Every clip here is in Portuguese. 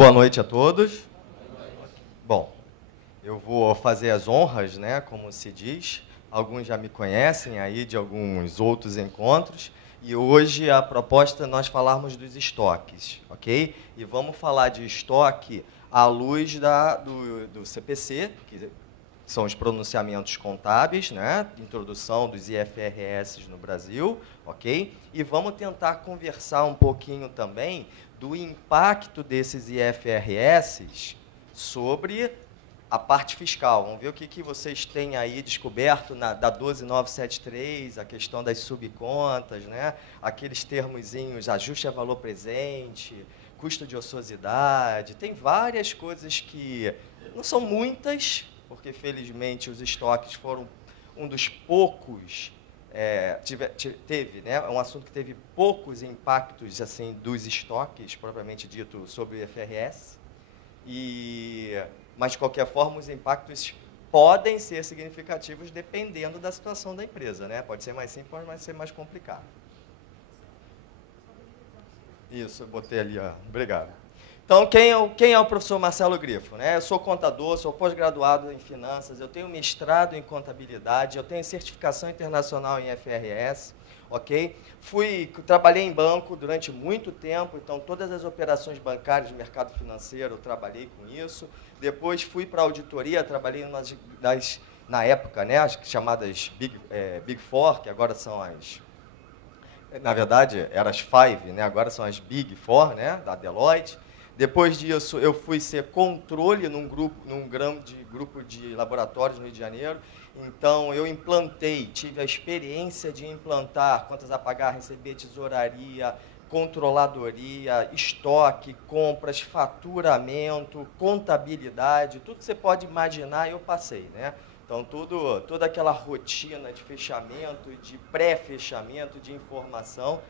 Boa noite a todos. Bom, eu vou fazer as honras, né, como se diz. Alguns já me conhecem aí de alguns outros encontros. E hoje a proposta é nós falarmos dos estoques, ok? E vamos falar de estoque à luz do CPC, que são os pronunciamentos contábeis, né? Introdução dos IFRS no Brasil, ok? E vamos tentar conversar um pouquinho também do impacto desses IFRS sobre a parte fiscal. Vamos ver o que vocês têm aí descoberto da 12973, a questão das subcontas, né? Aqueles termozinhos, ajuste a valor presente, custo de ociosidade. Tem várias coisas que não são muitas, porque, felizmente, os estoques foram um dos poucos, teve, né, um assunto que teve poucos impactos assim, dos estoques, propriamente dito, sobre o IFRS. Mas, de qualquer forma, os impactos podem ser significativos dependendo da situação da empresa, né? Pode ser mais simples, pode ser mais complicado. Isso, eu botei ali, ó. Obrigado. Então, quem é o professor Marcelo Grifo? Né? Eu sou contador, sou pós-graduado em finanças, eu tenho mestrado em contabilidade, eu tenho certificação internacional em IFRS, ok? Trabalhei em banco durante muito tempo, então todas as operações bancárias de mercado financeiro eu trabalhei com isso. Depois fui para a auditoria, trabalhei na época, né, as chamadas Big Four, que agora são na verdade, eram as Five, né, agora são as Big Four, né, da Deloitte. Depois disso, eu fui ser controle num grande grupo de laboratórios no Rio de Janeiro. Então, eu tive a experiência de implantar contas a pagar, receber, tesouraria, controladoria, estoque, compras, faturamento, contabilidade, tudo que você pode imaginar eu passei, né? Então, toda aquela rotina de fechamento, de pré-fechamento, de informação,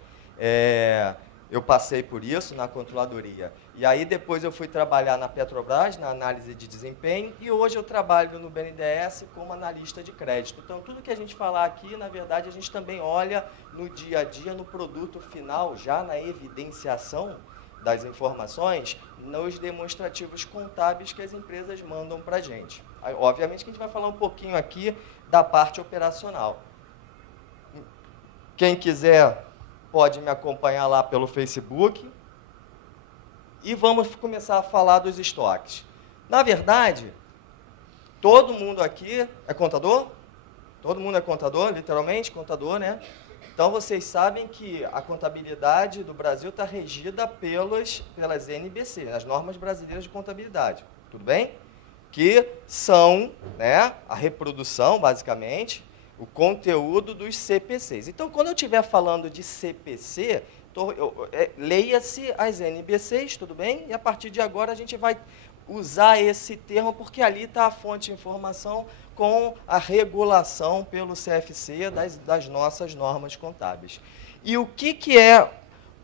eu passei por isso na controladoria. E aí depois eu fui trabalhar na Petrobras, na análise de desempenho, e hoje eu trabalho no BNDES como analista de crédito. Então, tudo que a gente falar aqui, na verdade, a gente também olha no dia a dia, no produto final, já na evidenciação das informações, nos demonstrativos contábeis que as empresas mandam para a gente. Obviamente que a gente vai falar um pouquinho aqui da parte operacional. Quem quiser pode me acompanhar lá pelo Facebook. E vamos começar a falar dos estoques. Na verdade, todo mundo aqui é contador? Todo mundo é contador, literalmente contador, né? Então, vocês sabem que a contabilidade do Brasil está regida pelas NBC, as Normas Brasileiras de Contabilidade. Tudo bem? Que são, né, a reprodução, basicamente, o conteúdo dos CPCs. Então, quando eu estiver falando de CPC, leia-se as NBCs, tudo bem? E a partir de agora a gente vai usar esse termo, porque ali está a fonte de informação com a regulação pelo CFC das nossas normas contábeis. E o que é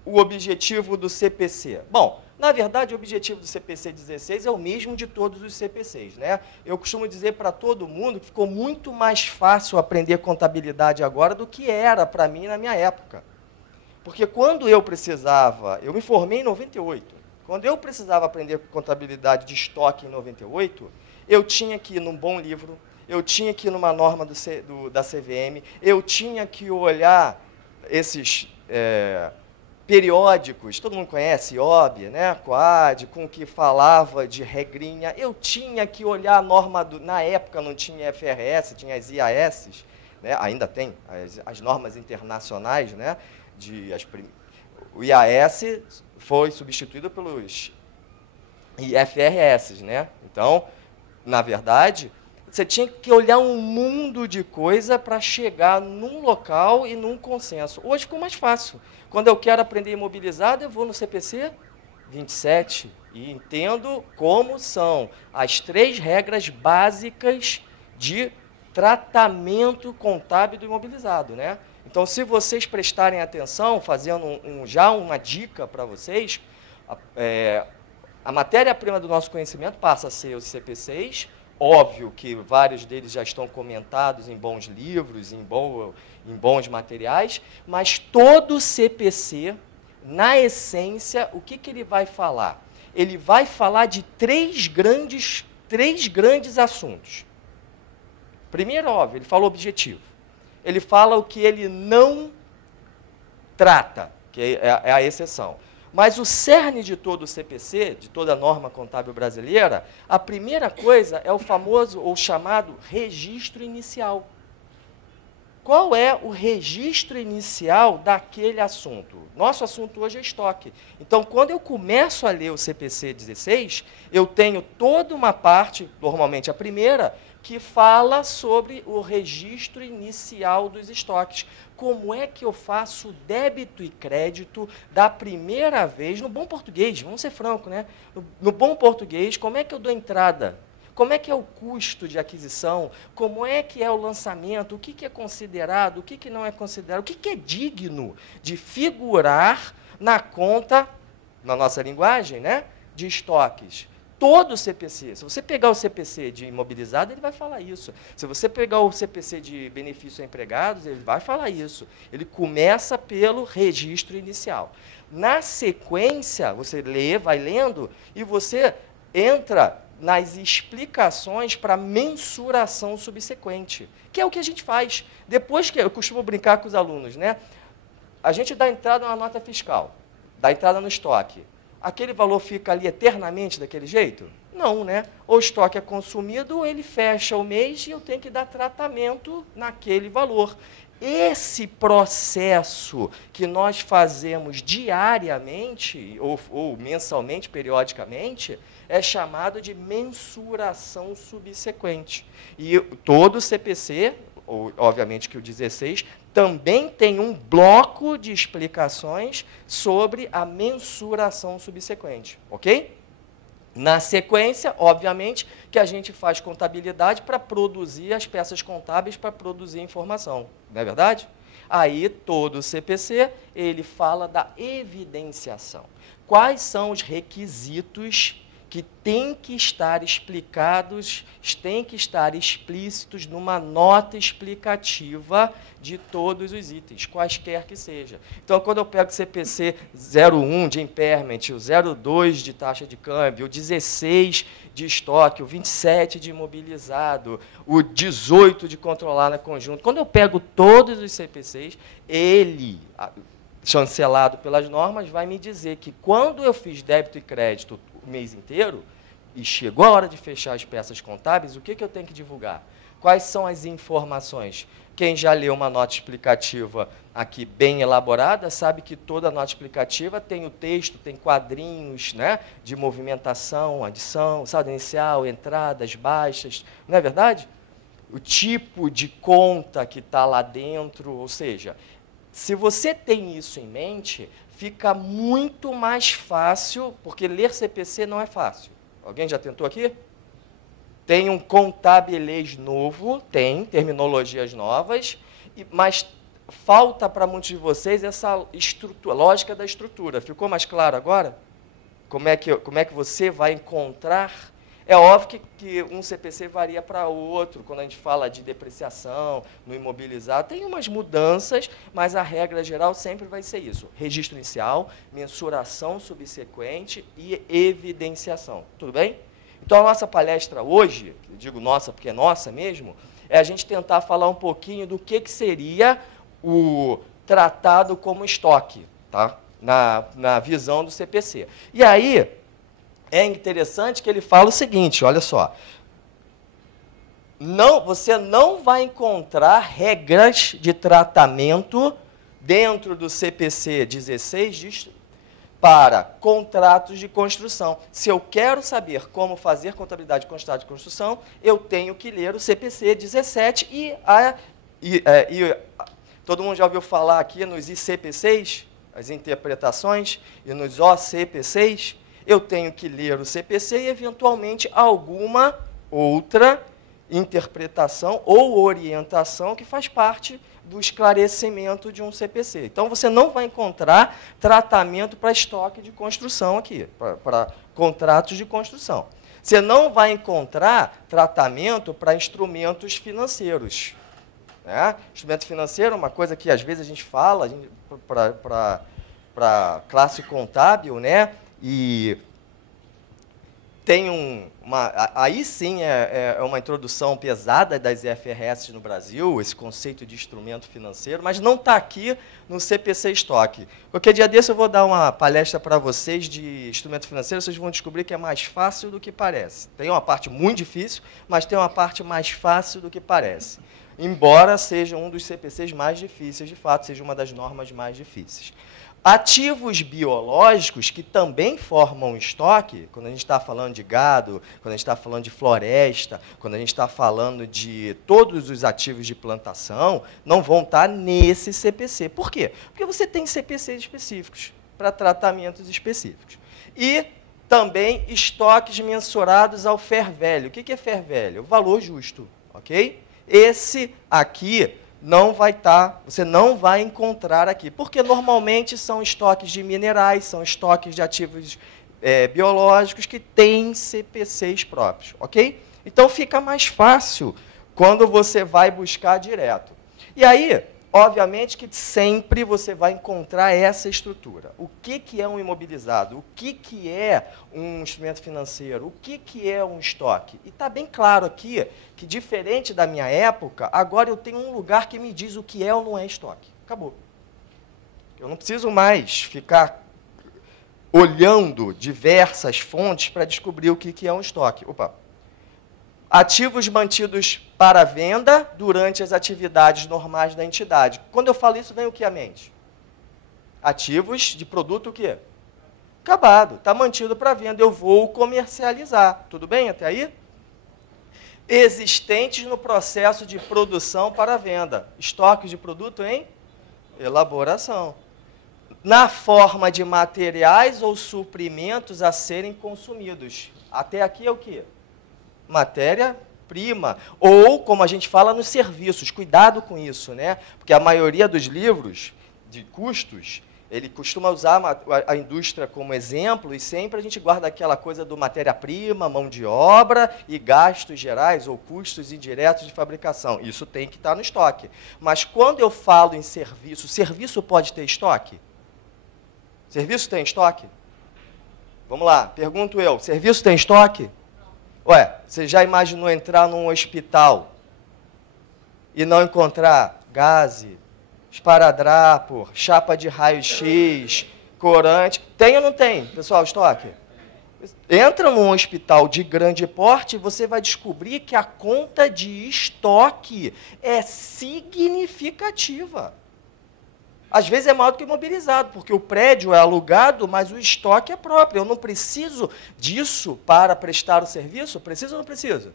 o objetivo do CPC? Bom, na verdade, o objetivo do CPC 16 é o mesmo de todos os CPCs, né? Eu costumo dizer para todo mundo que ficou muito mais fácil aprender contabilidade agora do que era para mim na minha época. Porque quando eu me formei em 98, quando eu precisava aprender contabilidade de estoque em 98, eu tinha que ir num bom livro, eu tinha que ir numa norma da CVM, eu tinha que olhar esses periódicos, todo mundo conhece, IOB, né, COAD, com que falava de regrinha, eu tinha que olhar a norma, na época não tinha IFRS, tinha as IAS, né, ainda tem, as normas internacionais, né, o IAS foi substituído pelos IFRS, né? Então, na verdade, você tinha que olhar um mundo de coisa para chegar num local e num consenso. Hoje ficou mais fácil. Quando eu quero aprender imobilizado, eu vou no CPC 27 e entendo como são as 3 regras básicas de tratamento contábil do imobilizado, né? Então, se vocês prestarem atenção, fazendo já uma dica para vocês, a matéria-prima do nosso conhecimento passa a ser os CPCs. Óbvio que vários deles já estão comentados em bons livros, em bons materiais, mas todo CPC, na essência, o que ele vai falar? ele vai falar de três grandes assuntos. Primeiro, óbvio, ele fala o objetivo. Ele fala o que ele não trata, que é a exceção. Mas o cerne de todo o CPC, de toda a norma contábil brasileira, a primeira coisa é o famoso ou chamado registro inicial. Qual é o registro inicial daquele assunto? Nosso assunto hoje é estoque. Então, quando eu começo a ler o CPC 16, eu tenho toda uma parte, normalmente a primeira, que fala sobre o registro inicial dos estoques. Como é que eu faço débito e crédito da primeira vez, no bom português, vamos ser franco, né? No bom português, como é que eu dou entrada? Como é que é o custo de aquisição? Como é que é o lançamento? O que é considerado? O que não é considerado? O que é digno de figurar na conta, na nossa linguagem, né, de estoques? Todo o CPC. Se você pegar o CPC de imobilizado, ele vai falar isso. Se você pegar o CPC de benefício a empregados, ele vai falar isso. Ele começa pelo registro inicial. Na sequência, você lê, vai lendo, e você entra nas explicações para mensuração subsequente, que é o que a gente faz. Depois que eu costumo brincar com os alunos, né? A gente dá entrada na nota fiscal, dá entrada no estoque. Aquele valor fica ali eternamente daquele jeito? Não, né? O estoque é consumido, ele fecha o mês e eu tenho que dar tratamento naquele valor. Esse processo que nós fazemos diariamente, ou mensalmente, periodicamente, é chamado de mensuração subsequente. E todo o CPC, obviamente que o 16, também tem um bloco de explicações sobre a mensuração subsequente, ok? Na sequência, obviamente, que a gente faz contabilidade para produzir as peças contábeis, para produzir informação, não é verdade? Aí, todo o CPC, ele fala da evidenciação. Quais são os requisitos que têm que estar explicados, têm que estar explícitos numa nota explicativa de todos os itens, quaisquer que seja. Então, quando eu pego o CPC 01 de impairment, o 02 de taxa de câmbio, o 16 de estoque, o 27 de imobilizado, o 18 de controlar na conjunto, quando eu pego todos os CPCs, ele, chancelado pelas normas, vai me dizer que quando eu fiz débito e crédito o mês inteiro, e chegou a hora de fechar as peças contábeis, o que eu tenho que divulgar? Quais são as informações? Quem já leu uma nota explicativa aqui bem elaborada, sabe que toda nota explicativa tem o texto, tem quadrinhos, né, de movimentação, adição, saldo inicial, entradas, baixas, não é verdade? O tipo de conta que está lá dentro, ou seja, se você tem isso em mente, fica muito mais fácil, porque ler CPC não é fácil. Alguém já tentou aqui? Tem um contabilês novo, tem terminologias novas, mas falta para muitos de vocês essa lógica da estrutura. Ficou mais claro agora? Como é que você vai encontrar? É óbvio que um CPC varia para outro, quando a gente fala de depreciação, no imobilizado, tem umas mudanças, mas a regra geral sempre vai ser isso. Registro inicial, mensuração subsequente e evidenciação. Tudo bem? Então, a nossa palestra hoje, eu digo nossa porque é nossa mesmo, é a gente tentar falar um pouquinho do que seria o tratado como estoque, tá? Na visão do CPC. E aí, é interessante que ele fala o seguinte, olha só, você não vai encontrar regras de tratamento dentro do CPC 16 para contratos de construção. Se eu quero saber como fazer contabilidade de contrato de construção, eu tenho que ler o CPC 17 todo mundo já ouviu falar aqui nos ICP6, as interpretações, e nos OCP6, eu tenho que ler o CPC e, eventualmente, alguma outra interpretação ou orientação que faz parte do esclarecimento de um CPC. Então, você não vai encontrar tratamento para estoque de construção aqui, para contratos de construção. Você não vai encontrar tratamento para instrumentos financeiros. Né? Instrumento financeiro é uma coisa que, às vezes, a gente fala para classe contábil, né? E tem aí sim é uma introdução pesada das IFRS no Brasil, esse conceito de instrumento financeiro, mas não está aqui no CPC Estoque. Qualquer dia desse eu vou dar uma palestra para vocês de instrumento financeiro, vocês vão descobrir que é mais fácil do que parece. Tem uma parte muito difícil, mas tem uma parte mais fácil do que parece. Embora seja um dos CPCs mais difíceis, de fato, seja uma das normas mais difíceis. Ativos biológicos, que também formam estoque, quando a gente está falando de gado, quando a gente está falando de floresta, quando a gente está falando de todos os ativos de plantação, não vão estar nesse CPC. Por quê? Porque você tem CPCs específicos, para tratamentos específicos. E também estoques mensurados ao fair value. O que é fair value? O valor justo, ok? Esse aqui não vai estar, você não vai encontrar aqui, porque normalmente são estoques de minerais, são estoques de ativos biológicos que têm CPCs próprios, ok? Então fica mais fácil quando você vai buscar direto. E aí, obviamente que sempre você vai encontrar essa estrutura. O que é um imobilizado? O que é um instrumento financeiro? O que é um estoque? E está bem claro aqui que, diferente da minha época, agora eu tenho um lugar que me diz o que é ou não é estoque. Acabou. Eu não preciso mais ficar olhando diversas fontes para descobrir o que é um estoque. Opa! Ativos mantidos para venda durante as atividades normais da entidade. Quando eu falo isso, vem o que à mente? Ativos de produto o quê? Acabado, está mantido para venda, eu vou comercializar. Tudo bem até aí? Existentes no processo de produção para venda. Estoques de produto em elaboração. Na forma de materiais ou suprimentos a serem consumidos. Até aqui é o quê? Matéria-prima, ou, como a gente fala, nos serviços. Cuidado com isso, né? Porque a maioria dos livros de custos, ele costuma usar a indústria como exemplo, e sempre a gente guarda aquela coisa do matéria-prima, mão de obra e gastos gerais ou custos indiretos de fabricação. Isso tem que estar no estoque. Mas quando eu falo em serviço, serviço pode ter estoque? Serviço tem estoque? Vamos lá, pergunto eu, serviço tem estoque? Ué, você já imaginou entrar num hospital e não encontrar gaze, esparadrapo, chapa de raio-x, corante? Tem ou não tem, pessoal, estoque? Entra num hospital de grande porte e você vai descobrir que a conta de estoque é significativa. Às vezes é maior do que imobilizado, porque o prédio é alugado, mas o estoque é próprio. Eu não preciso disso para prestar o serviço? Preciso ou não preciso?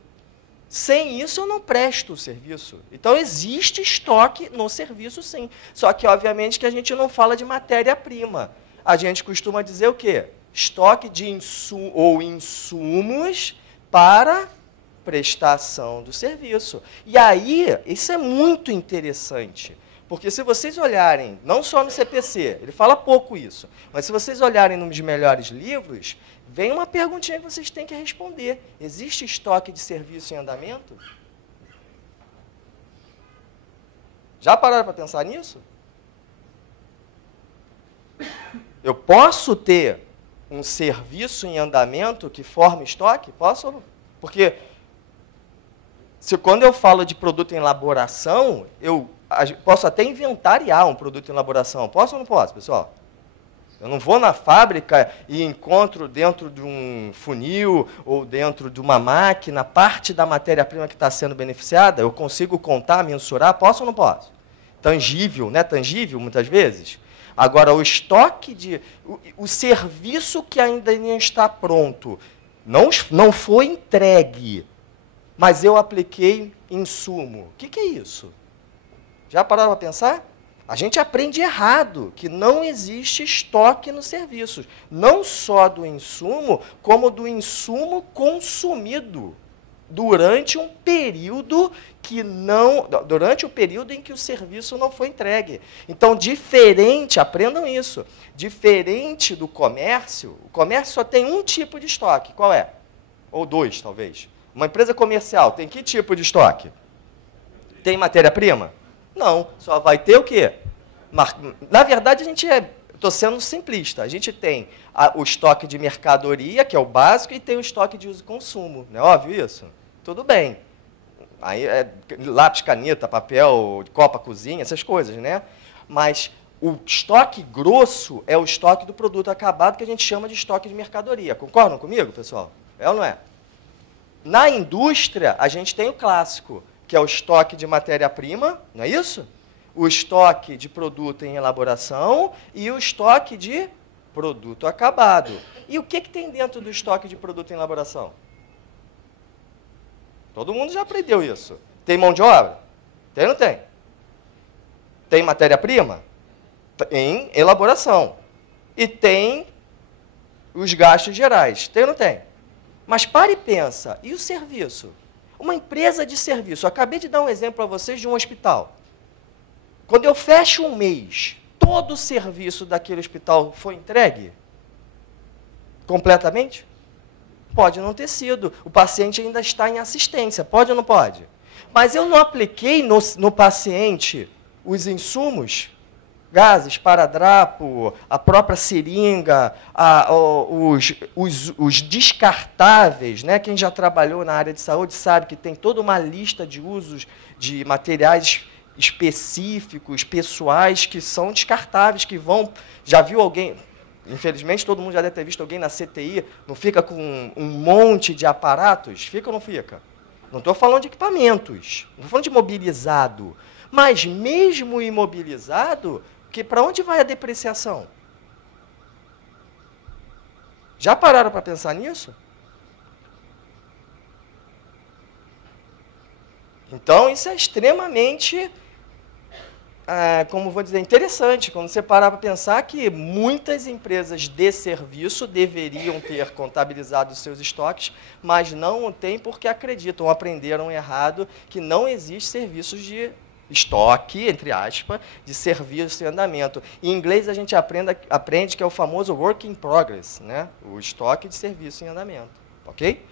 Sem isso, eu não presto o serviço. Então, existe estoque no serviço, sim. Só que, obviamente, que a gente não fala de matéria-prima. A gente costuma dizer o quê? Estoque de insumos para prestação do serviço. E aí, isso é muito interessante. Porque se vocês olharem, não só no CPC, ele fala pouco isso, mas se vocês olharem nos melhores livros, vem uma perguntinha que vocês têm que responder. Existe estoque de serviço em andamento? Já pararam para pensar nisso? Eu posso ter um serviço em andamento que forma estoque? Posso? Porque quando eu falo de produto em elaboração, eu posso até inventariar um produto em elaboração. Posso ou não posso, pessoal? Eu não vou na fábrica e encontro dentro de um funil ou dentro de uma máquina parte da matéria-prima que está sendo beneficiada. Eu consigo contar, mensurar? Posso ou não posso? Tangível, né? Tangível, muitas vezes. Agora, o estoque o serviço que ainda não está pronto, não foi entregue, mas eu apliquei insumo. O que é isso? Já pararam para pensar? A gente aprende errado, que não existe estoque nos serviços. Não só do insumo, como do insumo consumido durante um período durante o período em que o serviço não foi entregue. Então, aprendam isso, diferente do comércio, o comércio só tem um tipo de estoque. Qual é? Ou dois, talvez. Uma empresa comercial tem que tipo de estoque? Tem matéria-prima? Não, só vai ter o quê? Na verdade, a gente Estou sendo simplista. A gente tem o estoque de mercadoria, que é o básico, e tem o estoque de uso e consumo. Não é óbvio isso? Tudo bem. Aí é lápis, caneta, papel, copa, cozinha, essas coisas, né? Mas o estoque grosso é o estoque do produto acabado, que a gente chama de estoque de mercadoria. Concordam comigo, pessoal? É ou não é? Na indústria, a gente tem o clássico, que é o estoque de matéria-prima, não é isso? O estoque de produto em elaboração e o estoque de produto acabado. E o que tem dentro do estoque de produto em elaboração? Todo mundo já aprendeu isso. Tem mão de obra? Tem ou não tem? Tem matéria-prima? Em elaboração. E tem os gastos gerais. Tem ou não tem? Mas pare e pensa, e o serviço? Uma empresa de serviço. Eu acabei de dar um exemplo para vocês de um hospital. Quando eu fecho um mês, todo o serviço daquele hospital foi entregue? Completamente? Pode não ter sido. O paciente ainda está em assistência. Pode ou não pode? Mas eu não apliquei no paciente os insumos, gases, esparadrapo, a própria seringa, os descartáveis, né? Quem já trabalhou na área de saúde sabe que tem toda uma lista de usos de materiais específicos, pessoais, que são descartáveis, que vão... Já viu alguém... Infelizmente, todo mundo já deve ter visto alguém na CTI, não fica com um monte de aparatos? Fica ou não fica? Não estou falando de equipamentos, não estou falando de imobilizado. Mas mesmo imobilizado, para onde vai a depreciação? Já pararam para pensar nisso? Então, isso é extremamente, como vou dizer, interessante, quando você parar para pensar que muitas empresas de serviço deveriam ter contabilizado os seus estoques, mas não o têm porque acreditam, aprenderam errado, que não existe serviços de estoque, entre aspas, de serviço em andamento. Em inglês, a gente aprende que é o famoso work in progress, né? O estoque de serviço em andamento. Ok?